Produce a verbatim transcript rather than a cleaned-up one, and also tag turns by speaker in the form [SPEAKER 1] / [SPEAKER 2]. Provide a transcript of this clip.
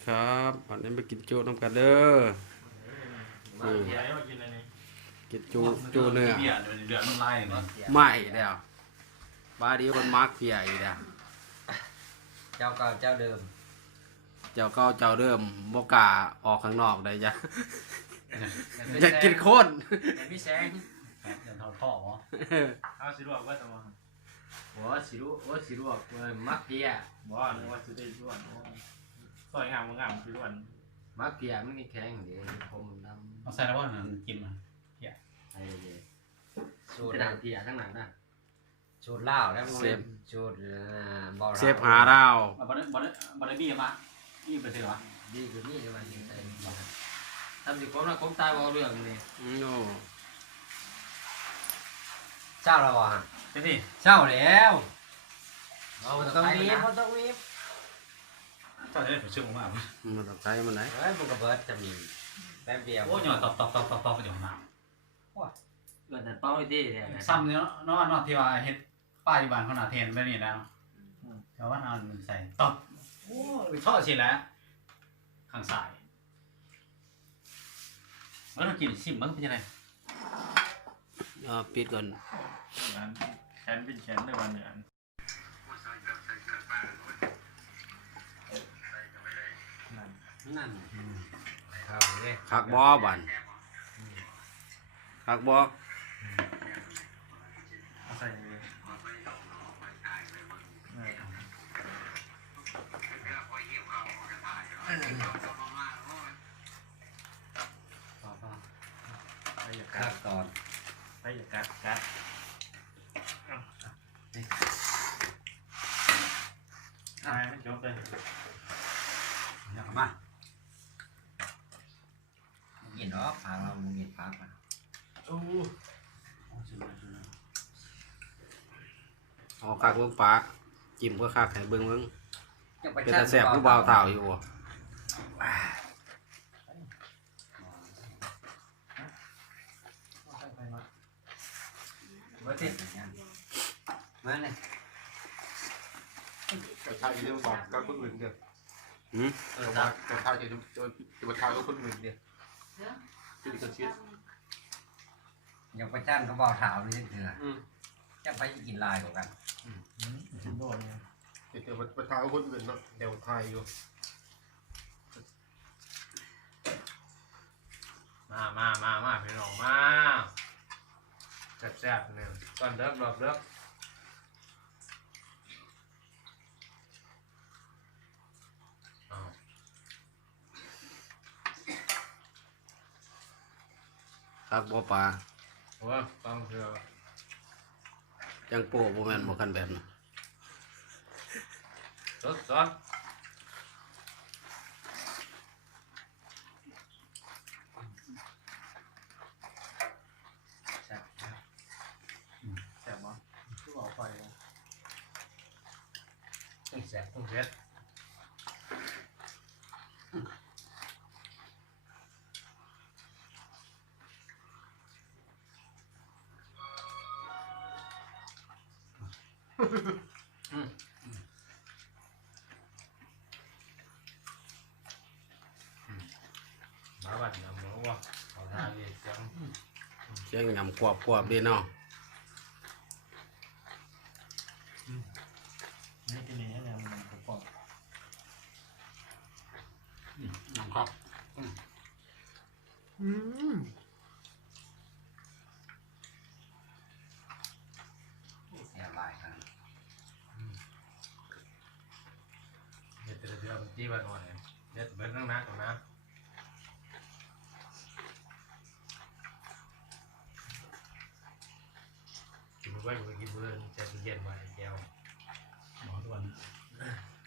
[SPEAKER 1] ครับวันนี้มากินจุน้ำกันเด้อนี่กินจุจุเนื้อ
[SPEAKER 2] เบียร์เดือดมันไล่เนาะ
[SPEAKER 1] ไม่แล้วบาดีคนมาร์กเพียอีกแล้ว
[SPEAKER 3] เจ้าเก่าเจ้าเดิม
[SPEAKER 1] เจ้าเก็เจ้าเดิมโมกล้าออกข้างนอกได้จ้ะอยากกินโคน
[SPEAKER 3] แต่พี่แสง
[SPEAKER 2] เดือดทอดท่อเหรอ
[SPEAKER 4] เอาสิลวกว่าจะมา
[SPEAKER 3] โอ้สิรู้โอ้สิรู้เอ้ยมักเกีย
[SPEAKER 4] บ่นึกว่าสิได้ลวกซอยงามงามสิลวก
[SPEAKER 3] มักเกียมันนี่แข็งเดี๋ยวผมน
[SPEAKER 2] เอาใส่แล้วว่ากินมา
[SPEAKER 3] ำไอ้เดี๋ยวสูตรนางเกียทั้งนั้นนะสูตรลาวแล้วมันสูตรบ่าว
[SPEAKER 1] เซฟหาดาว
[SPEAKER 2] บอลบอลบอลบี้มาบี้ไปเถอะวะ
[SPEAKER 3] ดีกว่านี้เลยมันจริงใจทำสิผมนะผมตายบ่เรื่องนี่
[SPEAKER 1] โอ้
[SPEAKER 3] เจ้าเราอ่ะ
[SPEAKER 2] เจ้าพี่
[SPEAKER 3] เจ้าแล้วเราต้องมีมันต้องมี
[SPEAKER 2] เจ้าจะได้ผมเชื่อผมว่า
[SPEAKER 1] มันต้องใช้มันไหน
[SPEAKER 3] เฮ้ยมันก็เบิดจะมีแป๊บเดียว
[SPEAKER 2] โอ้ยหยอดตบตบตบตบตบไปเดี๋ยวมา
[SPEAKER 3] เกิดแต่เป้าไอ้ที่เนี่ย
[SPEAKER 2] ซ้ำเนาะเนาะนอที่ว่าเฮ็ดป้ายที่บ้านเขาหนาเทนแบบนี้แล้วแต่ว่าเอาใส่ตบโอ้ยชอบสิแล้วข้างซ้ายแล้วเรากินชิมมันเป็นยังไง
[SPEAKER 1] อ่าปิดก่อน
[SPEAKER 4] แขนเป็นแขนในวันเหนือ
[SPEAKER 3] นั่นครับเว้ย
[SPEAKER 1] คักบอบันคักบอ
[SPEAKER 4] เอาใส่เลยไปอย่า
[SPEAKER 3] ครั
[SPEAKER 4] กั
[SPEAKER 3] บ
[SPEAKER 4] ด
[SPEAKER 3] ก่อน
[SPEAKER 4] ไปอย่ากัดกัด ตายไม่จบเลย
[SPEAKER 2] อยากมา
[SPEAKER 3] กินเนาะผักเรามึงกินผักอ่ะ
[SPEAKER 4] โอ้
[SPEAKER 1] เอาคักเบิ้งปลาจิ้มก็คักให้เบิ้งเบิ้ง
[SPEAKER 3] จะไป
[SPEAKER 1] เป็นตาแสบผู้บ่าวเต่าอยู่บ่
[SPEAKER 3] มาสิมาเลย
[SPEAKER 5] กระชายจะต้องบอกก็คนอื่นเดียว
[SPEAKER 1] หืม
[SPEAKER 3] เออก
[SPEAKER 5] ระกระชายจะจะจะมาทายก็คนอื่นเดียวที่ดิฉันเชื่อ
[SPEAKER 3] ยังไปจ้างเขาบอกถามนี่เถื่อจะไปกินลายกว่ากัน
[SPEAKER 4] ชิมโดนเนี่ย
[SPEAKER 5] เดี๋ยวมาทายก็คนอื่นเนาะเดี๋ยวทายอยู่
[SPEAKER 3] มามามามาพี่น้องมาแซ่บๆเนี่ยก่อนเลิกรอบเลิก
[SPEAKER 1] คักบอปลา
[SPEAKER 3] โอ้ต้องเถื่อ
[SPEAKER 1] จังโป้บ่แม่นบ่คันแบบนั้น
[SPEAKER 3] สดสดแซ่บ
[SPEAKER 4] แสบมั้งทุกเอาไฟเลย
[SPEAKER 3] ต้องแซ่บต้องเผ็ด
[SPEAKER 4] มาบัดน้ำมันว่า
[SPEAKER 3] เอาทานเลยจัง
[SPEAKER 1] เสียงยำควบควบดีเนาะ
[SPEAKER 4] นี่กินนี่เนี่ยมันกระป๋อง
[SPEAKER 2] น้องครับ
[SPEAKER 3] แซ่บหลายครับเด็ดเดือดที่บ้านหน่อยเด็ดเบิ้ลนั่งนักก่อนนะกินไว้กินเบิ้ลจะเย็นไว้แก้ว
[SPEAKER 2] หมอทุกวัน
[SPEAKER 3] เ